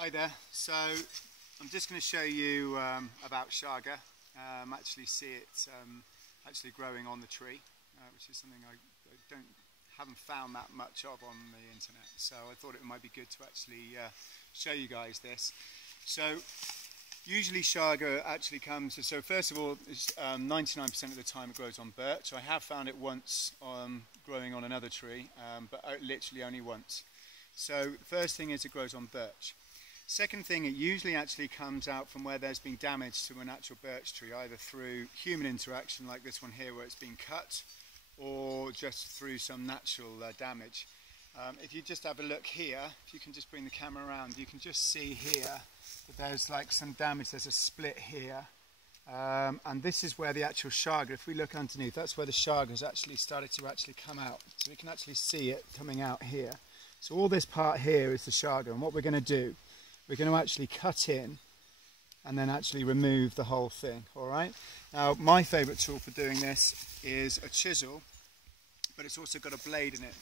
Hi there, so I'm just going to show you about Chaga. Actually see it actually growing on the tree, which is something I haven't found that much of on the internet, so I thought it might be good to actually show you guys this. So usually Chaga actually comes, so first of all, 99% of the time it grows on birch. I have found it once growing on another tree, but literally only once. So the first thing is it grows on birch. Second thing, it usually actually comes out from where there's been damage to an actual birch tree, either through human interaction like this one here where it's been cut, or just through some natural damage. If you just have a look here, if you can just bring the camera around, you can just see here that there's like some damage, there's a split here. And this is where the actual Chaga, if we look underneath, that's where the Chaga has actually started to come out. So we can actually see it coming out here. So all this part here is the Chaga, and what we're going to do, we're going to actually cut in and then actually remove the whole thing, all right? Now, my favourite tool for doing this is a chisel, but it's also got a blade in it.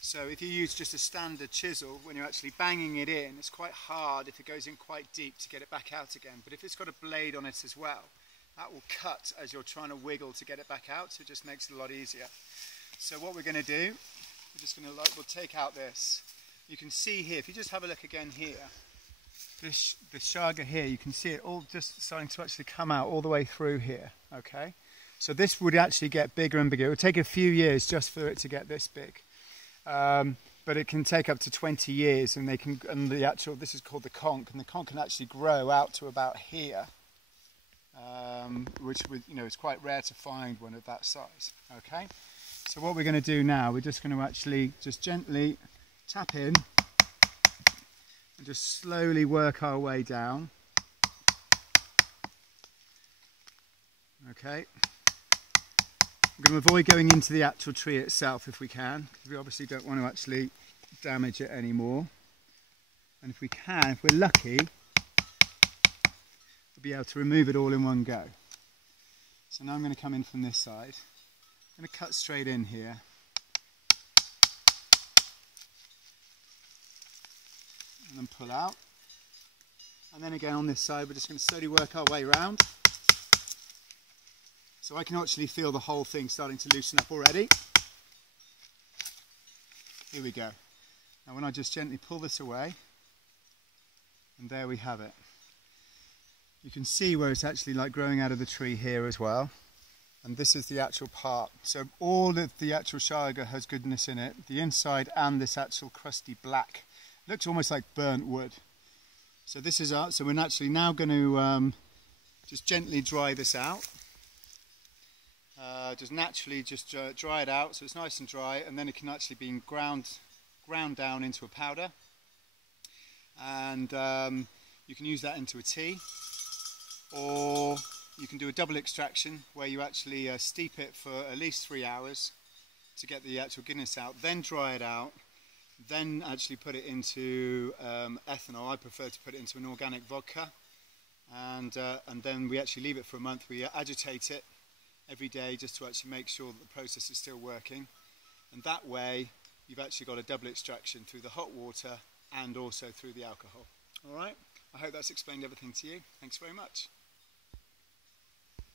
So if you use just a standard chisel, when you're actually banging it in, it's quite hard if it goes in quite deep to get it back out again. But if it's got a blade on it as well, that will cut as you're trying to wiggle to get it back out, so it just makes it a lot easier. So what we're going to do, we're just going to we'll take out this. You can see here, if you just have a look again here, the Chaga here, you can see it all just starting to actually come out all the way through here, okay? So this would actually get bigger and bigger. It would take a few years just for it to get this big. But it can take up to 20 years, and this is called the conch, and the conch can actually grow out to about here, which is quite rare to find one of that size, okay? So what we're going to do now, we're just going to actually just gently tap in, and just slowly work our way down. Okay. We're going to avoid going into the actual tree itself if we can, because we obviously don't want to actually damage it anymore. And if we can, if we're lucky, we'll be able to remove it all in one go. So now I'm going to come in from this side. I'm going to cut straight in here. And then pull out, and then again on this side we're just going to slowly work our way around, so I can actually feel the whole thing starting to loosen up already. Here we go. Now when I just gently pull this away, and there we have it. You can see where it's actually like growing out of the tree here as well, and this is the actual part. So all of the actual Chaga has goodness in it, the inside and this actual crusty black. Looks almost like burnt wood. So this is so we're actually now going to just gently dry this out. Just naturally just dry it out so it's nice and dry, and then it can actually be ground down into a powder. And you can use that into a tea, or you can do a double extraction where you actually steep it for at least 3 hours to get the actual goodness out, then dry it out. Then actually put it into ethanol. I prefer to put it into an organic vodka, and then we actually leave it for a month. We agitate it every day just to actually make sure that the process is still working, and that way you've actually got a double extraction through the hot water and also through the alcohol. Alright, I hope that's explained everything to you. Thanks very much.